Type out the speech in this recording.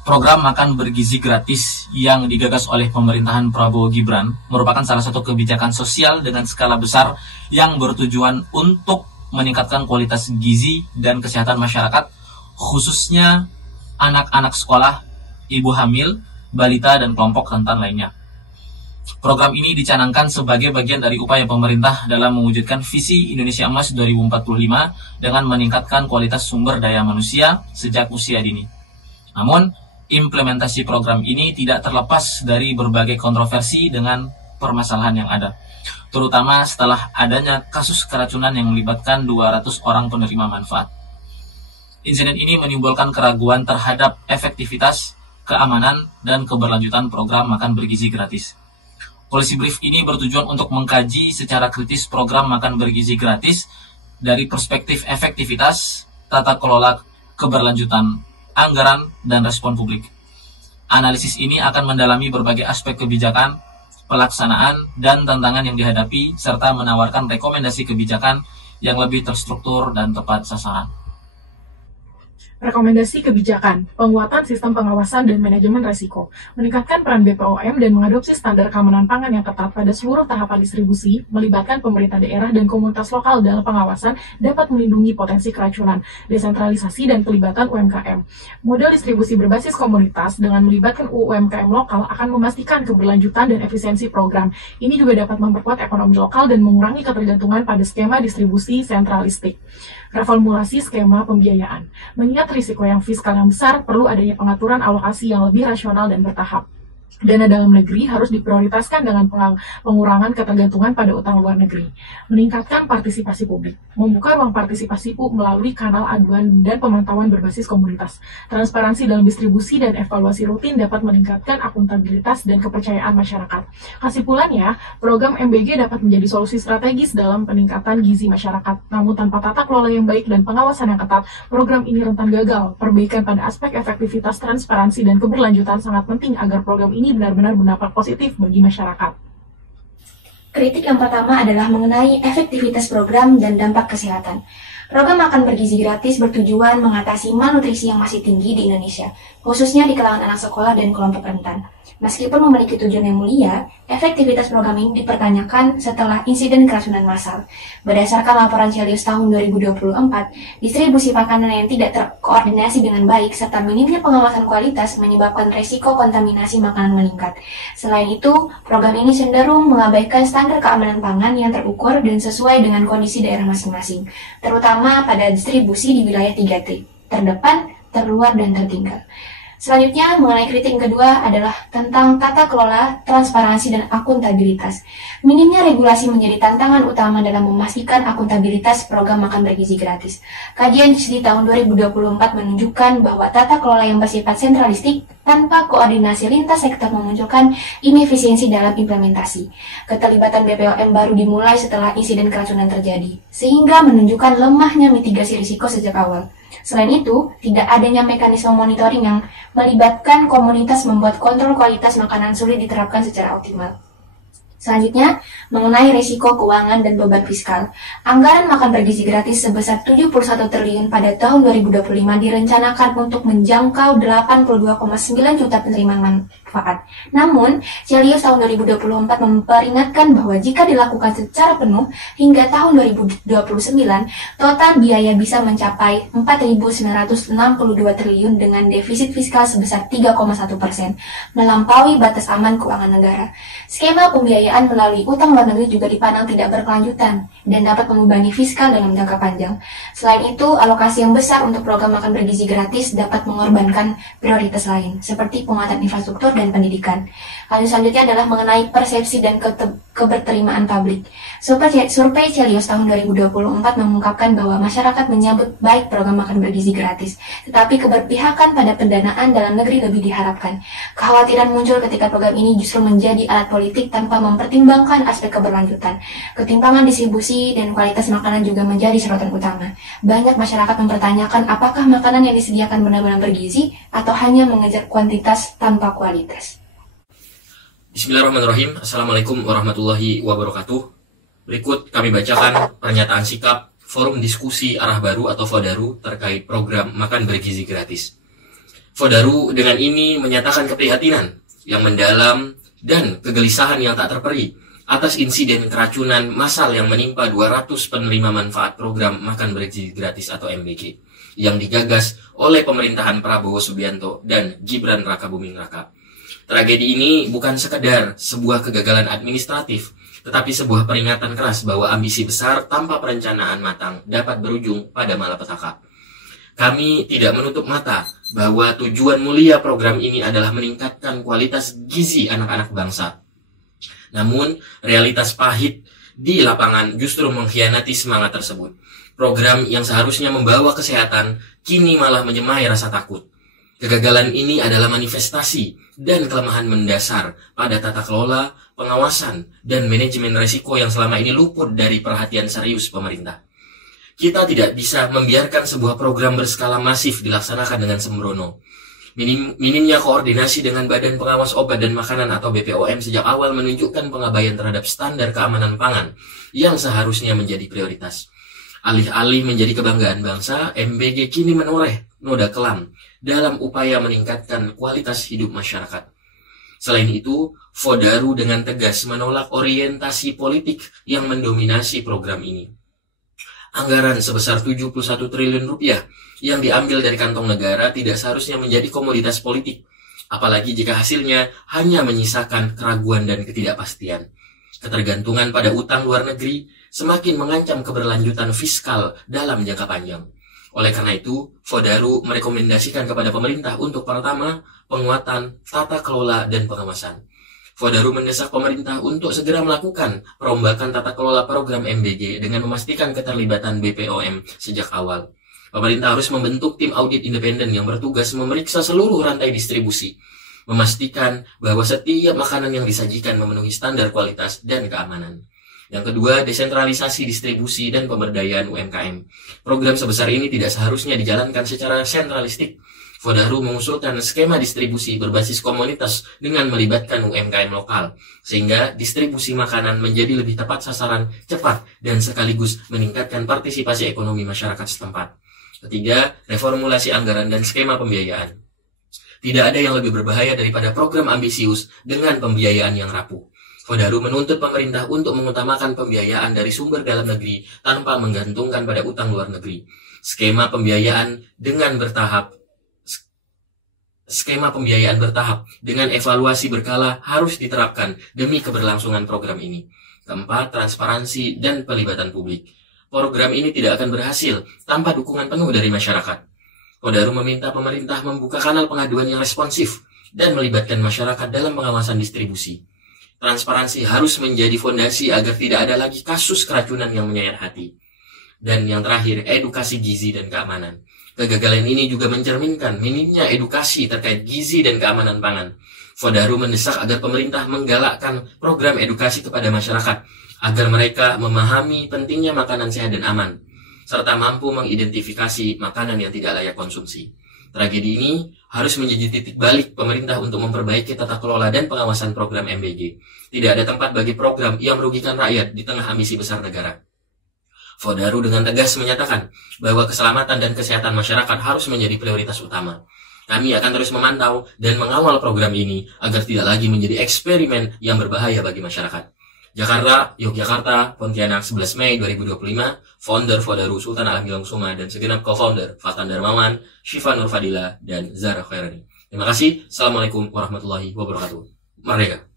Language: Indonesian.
Program makan bergizi gratis yang digagas oleh pemerintahan Prabowo Gibran merupakan salah satu kebijakan sosial dengan skala besar yang bertujuan untuk meningkatkan kualitas gizi dan kesehatan masyarakat, khususnya anak-anak sekolah, ibu hamil, balita, dan kelompok rentan lainnya. Program ini dicanangkan sebagai bagian dari upaya pemerintah dalam mewujudkan visi Indonesia Emas 2045 dengan meningkatkan kualitas sumber daya manusia sejak usia dini. Namun, implementasi program ini tidak terlepas dari berbagai kontroversi dengan permasalahan yang ada, terutama setelah adanya kasus keracunan yang melibatkan 200 orang penerima manfaat. Insiden ini menimbulkan keraguan terhadap efektivitas, keamanan, dan keberlanjutan program makan bergizi gratis. Policy brief ini bertujuan untuk mengkaji secara kritis program makan bergizi gratis dari perspektif efektivitas, tata kelola keberlanjutan, anggaran, dan respon publik. Analisis ini akan mendalami berbagai aspek kebijakan, pelaksanaan, dan tantangan yang dihadapi, serta menawarkan rekomendasi kebijakan yang lebih terstruktur dan tepat sasaran. Rekomendasi kebijakan, penguatan sistem pengawasan dan manajemen risiko, meningkatkan peran BPOM dan mengadopsi standar keamanan pangan yang ketat pada seluruh tahapan distribusi, melibatkan pemerintah daerah dan komunitas lokal dalam pengawasan dapat melindungi potensi keracunan, desentralisasi dan pelibatan UMKM. Model distribusi berbasis komunitas dengan melibatkan UMKM lokal akan memastikan keberlanjutan dan efisiensi program. Ini juga dapat memperkuat ekonomi lokal dan mengurangi ketergantungan pada skema distribusi sentralistik. Reformulasi skema pembiayaan. Mengingat risiko yang fiskal yang besar, perlu adanya pengaturan alokasi yang lebih rasional dan bertahap. Dana dalam negeri harus diprioritaskan dengan pengurangan ketergantungan pada utang luar negeri. Meningkatkan partisipasi publik. Membuka ruang partisipasi publik melalui kanal aduan dan pemantauan berbasis komunitas. Transparansi dalam distribusi dan evaluasi rutin dapat meningkatkan akuntabilitas dan kepercayaan masyarakat. Kesimpulannya, program MBG dapat menjadi solusi strategis dalam peningkatan gizi masyarakat. Namun tanpa tata kelola yang baik dan pengawasan yang ketat, program ini rentan gagal. Perbaikan pada aspek efektivitas, transparansi, dan keberlanjutan sangat penting agar program ini benar-benar berdampak positif bagi masyarakat. Kritik yang pertama adalah mengenai efektivitas program dan dampak kesehatan. Program makan bergizi gratis bertujuan mengatasi malnutrisi yang masih tinggi di Indonesia, khususnya di kalangan anak sekolah dan kelompok rentan. Meskipun memiliki tujuan yang mulia, efektivitas program ini dipertanyakan setelah insiden keracunan massal. Berdasarkan laporan Celius tahun 2024, distribusi makanan yang tidak terkoordinasi dengan baik serta minimnya pengawasan kualitas menyebabkan resiko kontaminasi makanan meningkat. Selain itu, program ini cenderung mengabaikan standar keamanan pangan yang terukur dan sesuai dengan kondisi daerah masing-masing, terutama pada distribusi di wilayah 3T, terdepan, terluar, dan tertinggal. Selanjutnya, mengenai kritik kedua adalah tentang tata kelola, transparansi, dan akuntabilitas. Minimnya regulasi menjadi tantangan utama dalam memastikan akuntabilitas program makan bergizi gratis. Kajian di tahun 2024 menunjukkan bahwa tata kelola yang bersifat sentralistik tanpa koordinasi lintas sektor memunculkan inefisiensi dalam implementasi. Keterlibatan BPOM baru dimulai setelah insiden keracunan terjadi, sehingga menunjukkan lemahnya mitigasi risiko sejak awal. Selain itu, tidak adanya mekanisme monitoring yang melibatkan komunitas membuat kontrol kualitas makanan sulit diterapkan secara optimal. Selanjutnya, mengenai risiko keuangan dan beban fiskal. Anggaran makan bergizi gratis sebesar 71 triliun pada tahun 2025 direncanakan untuk menjangkau 82,9 juta penerima manfaat. Namun, Celius tahun 2024 memperingatkan bahwa jika dilakukan secara penuh hingga tahun 2029, total biaya bisa mencapai 4.962 triliun dengan defisit fiskal sebesar 3,1%, melampaui batas aman keuangan negara. Skema pembiayaan melalui utang luar negeri juga dipandang tidak berkelanjutan dan dapat membebani fiskal dalam jangka panjang. Selain itu, alokasi yang besar untuk program makan bergizi gratis dapat mengorbankan prioritas lain, seperti penguatan infrastruktur dan pendidikan. Hal selanjutnya adalah mengenai persepsi dan keberterimaan publik. Survei Celius tahun 2024 mengungkapkan bahwa masyarakat menyambut baik program makan bergizi gratis, tetapi keberpihakan pada pendanaan dalam negeri lebih diharapkan. Kekhawatiran muncul ketika program ini justru menjadi alat politik tanpa mempertimbangkan aspek keberlanjutan. Ketimpangan distribusi dan kualitas makanan juga menjadi sorotan utama. Banyak masyarakat mempertanyakan apakah makanan yang disediakan benar-benar bergizi atau hanya mengejar kuantitas tanpa kualitas. Bismillahirrahmanirrahim. Assalamualaikum warahmatullahi wabarakatuh. Berikut kami bacakan pernyataan sikap Forum Diskusi Arah Baru atau FODARU terkait program makan bergizi gratis. Fodaru dengan ini menyatakan keprihatinan yang mendalam dan kegelisahan yang tak terperi atas insiden keracunan massal yang menimpa 200 penerima manfaat program makan bergizi gratis atau MBG yang digagas oleh pemerintahan Prabowo Subianto dan Gibran Rakabuming Raka. Tragedi ini bukan sekedar sebuah kegagalan administratif, tetapi sebuah peringatan keras bahwa ambisi besar tanpa perencanaan matang dapat berujung pada malapetaka. Kami tidak menutup mata bahwa tujuan mulia program ini adalah meningkatkan kualitas gizi anak-anak bangsa. Namun, realitas pahit di lapangan justru mengkhianati semangat tersebut. Program yang seharusnya membawa kesehatan, kini malah menyemai rasa takut. Kegagalan ini adalah manifestasi dan kelemahan mendasar pada tata kelola, pengawasan, dan manajemen risiko yang selama ini luput dari perhatian serius pemerintah. Kita tidak bisa membiarkan sebuah program berskala masif dilaksanakan dengan sembrono. Minimnya koordinasi dengan Badan Pengawas Obat dan Makanan atau BPOM sejak awal menunjukkan pengabaian terhadap standar keamanan pangan yang seharusnya menjadi prioritas. Alih-alih menjadi kebanggaan bangsa, MBG kini menoreh noda kelam dalam upaya meningkatkan kualitas hidup masyarakat. Selain itu, Fodaru dengan tegas menolak orientasi politik yang mendominasi program ini. Anggaran sebesar 71 triliun rupiah yang diambil dari kantong negara tidak seharusnya menjadi komoditas politik, apalagi jika hasilnya hanya menyisakan keraguan dan ketidakpastian. Ketergantungan pada utang luar negeri semakin mengancam keberlanjutan fiskal dalam jangka panjang. Oleh karena itu, Fodaru merekomendasikan kepada pemerintah untuk pertama, penguatan tata kelola dan pengawasan. Fodaru mendesak pemerintah untuk segera melakukan perombakan tata kelola program MBG dengan memastikan keterlibatan BPOM sejak awal. Pemerintah harus membentuk tim audit independen yang bertugas memeriksa seluruh rantai distribusi, memastikan bahwa setiap makanan yang disajikan memenuhi standar kualitas dan keamanan. Yang kedua, desentralisasi distribusi dan pemberdayaan UMKM. Program sebesar ini tidak seharusnya dijalankan secara sentralistik. Fodaru mengusulkan skema distribusi berbasis komunitas dengan melibatkan UMKM lokal, sehingga distribusi makanan menjadi lebih tepat sasaran, cepat, dan sekaligus meningkatkan partisipasi ekonomi masyarakat setempat. Ketiga, reformulasi anggaran dan skema pembiayaan. Tidak ada yang lebih berbahaya daripada program ambisius dengan pembiayaan yang rapuh. Fodaru menuntut pemerintah untuk mengutamakan pembiayaan dari sumber dalam negeri tanpa menggantungkan pada utang luar negeri. Skema pembiayaan bertahap dengan evaluasi berkala harus diterapkan demi keberlangsungan program ini. Keempat, transparansi dan pelibatan publik. Program ini tidak akan berhasil tanpa dukungan penuh dari masyarakat. Fodaru meminta pemerintah membuka kanal pengaduan yang responsif dan melibatkan masyarakat dalam pengawasan distribusi. Transparansi harus menjadi fondasi agar tidak ada lagi kasus keracunan yang menyayat hati. Dan yang terakhir, edukasi gizi dan keamanan. Kegagalan ini juga mencerminkan minimnya edukasi terkait gizi dan keamanan pangan. Fodaru mendesak agar pemerintah menggalakkan program edukasi kepada masyarakat agar mereka memahami pentingnya makanan sehat dan aman, serta mampu mengidentifikasi makanan yang tidak layak konsumsi. Tragedi ini harus menjadi titik balik pemerintah untuk memperbaiki tata kelola dan pengawasan program MBG. Tidak ada tempat bagi program yang merugikan rakyat di tengah ambisi besar negara. Fodaru dengan tegas menyatakan bahwa keselamatan dan kesehatan masyarakat harus menjadi prioritas utama. Kami akan terus memantau dan mengawal program ini agar tidak lagi menjadi eksperimen yang berbahaya bagi masyarakat. Jakarta, Yogyakarta, Pontianak 11 Mei 2025, founder Fodaru Sultan Alamilong Suma dan segenap co-founder Fatan Darmawan, Syifa Nur Fadila, dan Zara Khairani. Terima kasih. Assalamualaikum warahmatullahi wabarakatuh. Merdeka.